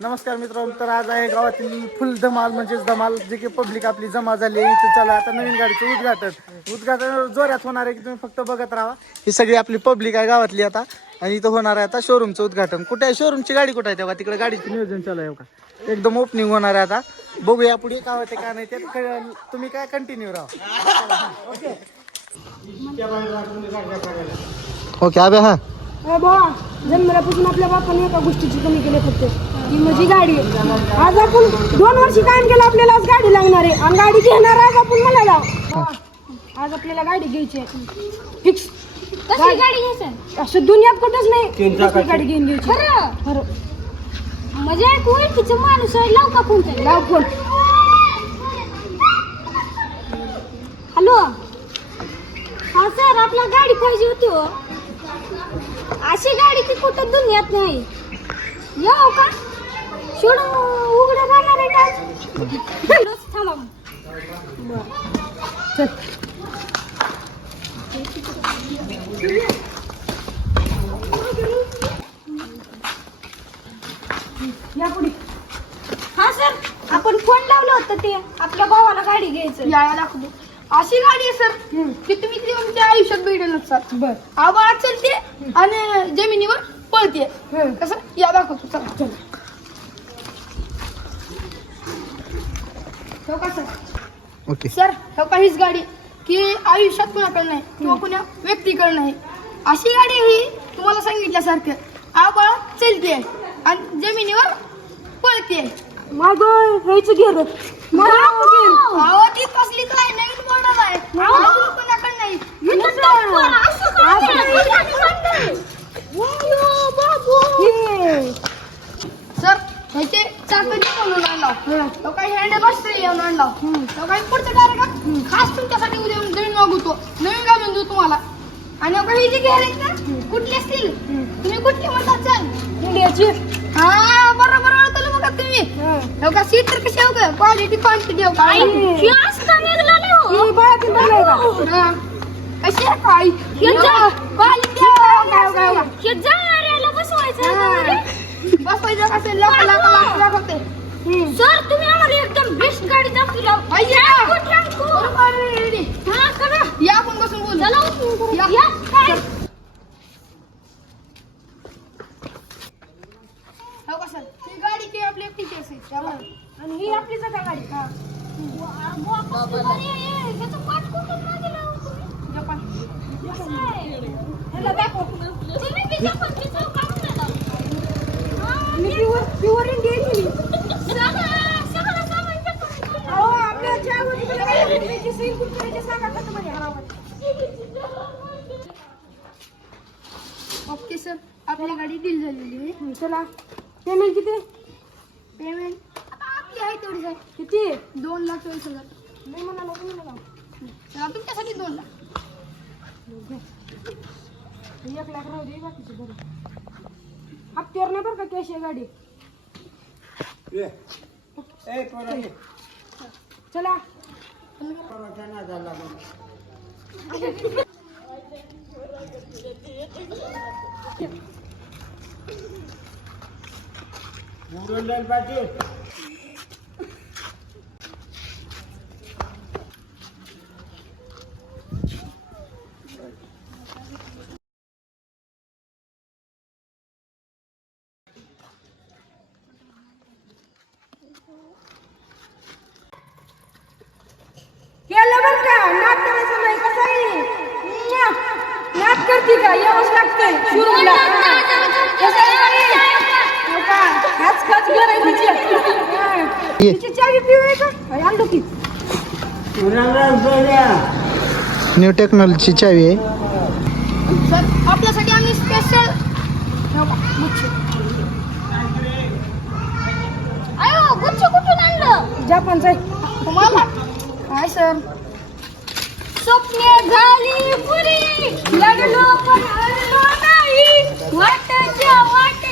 नमस्कार मित्रांनो, तर आज आहे गावातील फुल धमाल म्हणजेच धमाल जे की पब्लिक आपली जमा झाली आहे. इथं चला आता नवीन गाडीचं उद्घाटन जोरात होणार आहे की तुम्ही फक्त बघत राहा. ही सगळी आपली पब्लिक आहे गावातली आता आणि इथं होणार आहे आता शोरूमचं उद्घाटन. कुठे आहे शोरूमची गाडी, कुठे आहे तेव्हा तिकडे गाडीचं नियोजन चालू आहे का. एकदम ओपनिंग होणार आहे आता. बघूया पुढे काय होते का नाही ते तुम्ही काय कंटिन्यू राहा. ओके अबे हा जन्मल्यापासून आपल्या बापाने एका गोष्टीची कमी केली फक्त ती माझी गाडी आहे. आज आपण 2 वर्ष काम केलं, आपल्याला आज गाडी लागणार आहे आणि गाडी घेणार आज आपण म्हणाला. आज आपल्याला गाडी घ्यायची आहे फिक्स. गाडी घ्यायची असं दुनियात कुठंच नाही. गाडी घेऊन घ्यायची खरं खरं म्हणजे एक ओळखीचं माणूस आहे. लाव का फोन, लाव फोन. हॅलो हा सर, आपला गाडी पाहिजे होती हो. अशी गाडी ती कुठं दुनियात नाही. येऊ का सोडून उघडं राहणार आहे का? थांबा या पुढे. हा सर, आपण फोन लावलं होतं ते आपल्या भावाला गाडी घ्यायचं. यायला दाखवतो. अशी गाडी आहे सर की तुम्ही तुमच्या आयुष्यात भेटल नसतात. बर आवाज चलते आणि जमिनीवर पळते. कसं या दाखवतो. चला चला सर. ओके सर का हीच गाडी की आयुष्यात कुणाकडे नाही किंवा कुणा व्यक्तीकडे नाही. अशी गाडी ही तुम्हाला सांगितल्यासारखं आवाज चलते आणि जमिनीवर पळते. मग हेच गेलं ती कसली काय नवीन मॉडेल आहे. कोणाकडे नाही. सर ह्याचे चाकाची बनवून आणला तो काही हँडल बसते येऊन आणला तो काही पुढचं डायरेक्ट खास तुमच्यासाठी उद्या नवीन मागवतो. नवीन गाडून देऊ तुम्हाला. आणि ही जी गॅरेज ना कुठली असतील तुम्ही कुठली म्हणतात सर? इंडियाची. हा बरोबर ओळखलं बघा तुम्ही. हो का सीट तर कशी हो का क्वालिटी ठेव का कशी आहे काय बसवायचं कसं लाख होते. सर तुम्ही आम्हाला एकदम बेस्ट गाडी दाखवली. या आपण बसून बोलू. हो का सर, ही गाडी की आपली एकटीची असेल आणि ही आपलीच आहे गाडी. प्युअर इंडियन ओके सर, आपली गाडी डील झालेली आहे. चला पेमेंट किती? पेमेंट आता आपली आहे तेवढीच आहे. किती? 2,40,000. नाही म्हणाला तुम्ही तुमच्यासाठी 2 लाख. 1 लाख राहू दे बाकीचे बरं. हप्त्यावर नाही बरं का कॅश आहे गाडी. चला केलं बरं का. नाक करायचं नाही. कसं आहे नाक करते का यावंच लागतंय सुरूला. तिची चावी पिऊ का आणलो की न्यू टेक्नॉलॉजीची चावी आहे. सर आपल्यासाठी आम्ही स्पेशल गुच्छ कुठून आणलं? जपानचं आहे. तुम्हाला काय सर स्वप्ने झाली पुरी लागलो पण हरलो नाही वाटच्या वाट